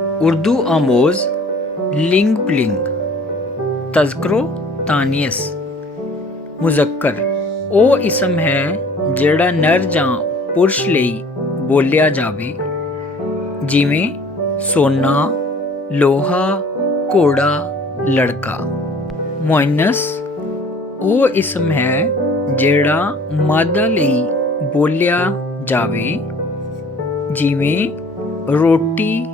اردو آموز لنگ پلنگ تذکرو تانیس ਮੁਜ਼ੱਕਰ ਉਹ ਇਸਮ ਹੈ ਜਿਹੜਾ ਨਰ ਜਾਂ ਪੁਰਸ਼ ਲਈ ਬੋਲਿਆ ਜਾਵੇ, ਜਿਵੇਂ ਸੋਨਾ, ਲੋਹਾ, ਘੋੜਾ, ਲੜਕਾ। ਮੁਅੱਨਸ ਉਹ ਇਸਮ ਹੈ ਜਿਹੜਾ ਮਾਦਾ ਲਈ ਬੋਲਿਆ ਜਾਵੇ, ਜਿਵੇਂ ਰੋਟੀ,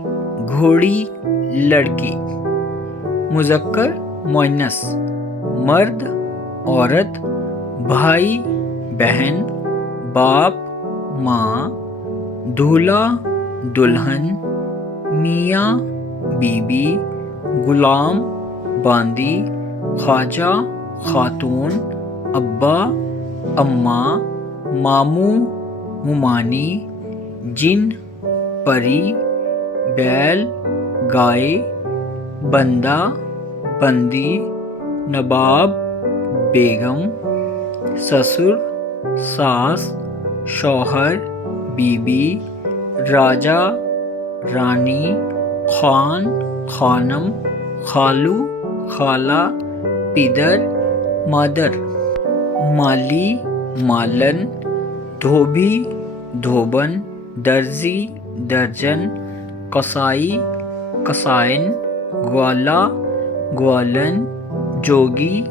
घोड़ी, लड़की। मुज़क्कर मुअन्नस मर्द, औरत, भाई, बहन, बाप, माँ, दूल्हा, दुल्हन, मियाँ, बीबी, गुलाम, बांदी, ख्वाजा, खातून, अब्बा, अम्मा, मामू, मुमानी, जिन, परी, बैल, गाय, बंदा, बंदी, नवाब, बेगम, ससुर, सास, शौहर, बीबी, राजा, रानी, खान, खानम, खालू, खाला, पिदर, मादर। माली, मालन, धोबी, धोबन, दर्जी, दर्जन, कसाई, कसाइन, ग्वाला, ग्वालन, जोगी,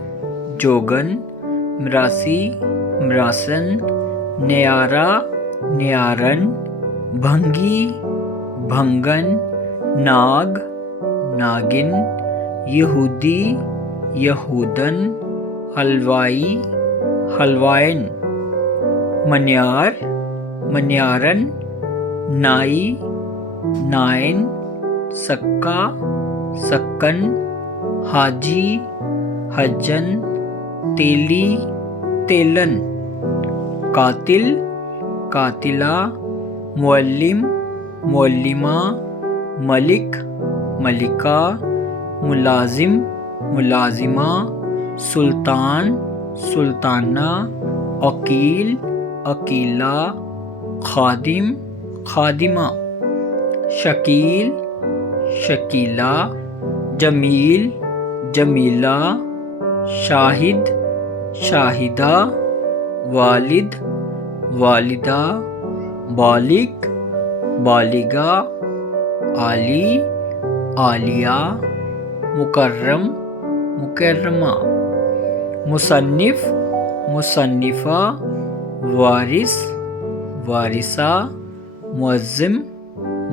जोगन, मरासी, मरासन, न्यारा, न्यारन, भंगी, भंगन, नाग, नागिन, यहूदी, यहूदन, हलवाई, हलवाइन, मन्यार, मन्यारन, नाई, नाइन, सक्का, सक्कन, हाजी, हज्जन, तेली, तेलन। कातिल, कातिला, मुअल्लिम, मुअल्लिमा, मलिक, मलिका, मुलाजिम, मुलाजिमा, सुल्तान, सुल्ताना, अकील, अकीला, खादिम, खादिमा। शकील, शकीला, जमील, जमीला, शाहिद, शाहिदा, वालिद, वालिदा, बालिग, बालिगा, आली, आलिया, मुकर्रम, मुकर्रमा। मुसन्निफ, मुसन्निफा, वारिस, वारिसा, मुअज्जिम,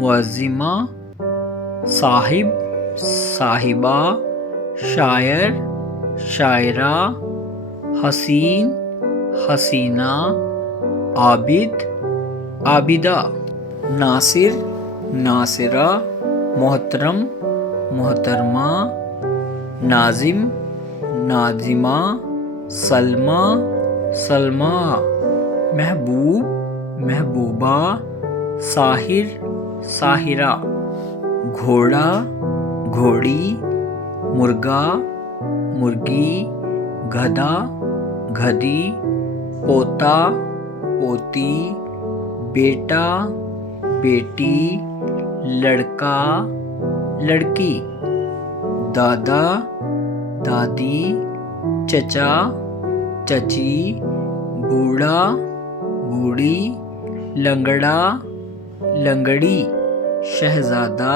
मुअज्जिमा, साहिब, साहिबा, शायर, शायरा, हसीन, हसीना, आबिद, आबिदा। नासिर, नासिरा, मोहतरम, मोहतरमा, नाजिम, नाजिमा, सलमा, सलमा। महबूब, महबूबा, साहिर, साहिरा। घोड़ा, घोड़ी, मुर्गा, मुर्गी, गधा, गधी, पोता, पोती, बेटा, बेटी, लड़का, लड़की। दादा, दादी, चचा, चची, बूढ़ा, बूढ़ी, लंगड़ा, लंगड़ी। शहजादा,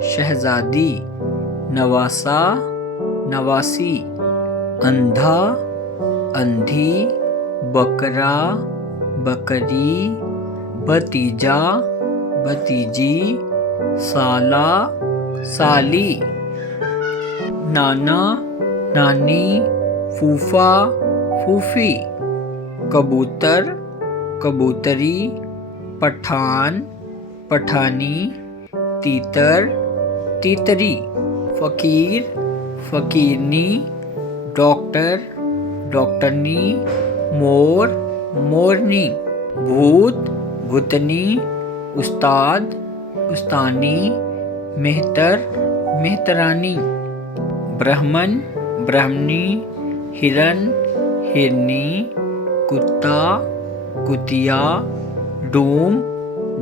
शहजादी, नवासा, नवासी। अंधा, अंधी, बकरा, बकरी, भतीजा, भतीजी, साला, साली। नाना, नानी, फूफा, फूफी। कबूतर, कबूतरी, पठान, पठानी, तीतर, तीतरी। फ़कीर, फ़कीरनी, डॉक्टर, डॉक्टरनी, मोर, मोरनी। भूत, भूतनी, उस्ताद, उस्तानी, मेहतर, मेहतरानी। ब्राह्मण, ब्राह्मणी, हिरन, हिरनी, कुत्ता, कुतिया, डूम,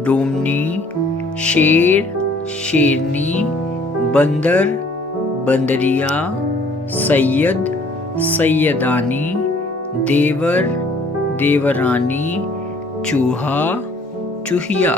डूमनी, शेर, شیرنی، بندر، بندریا، سید، سیدانی، دیور، دیورانی، چوہا، چوہیا.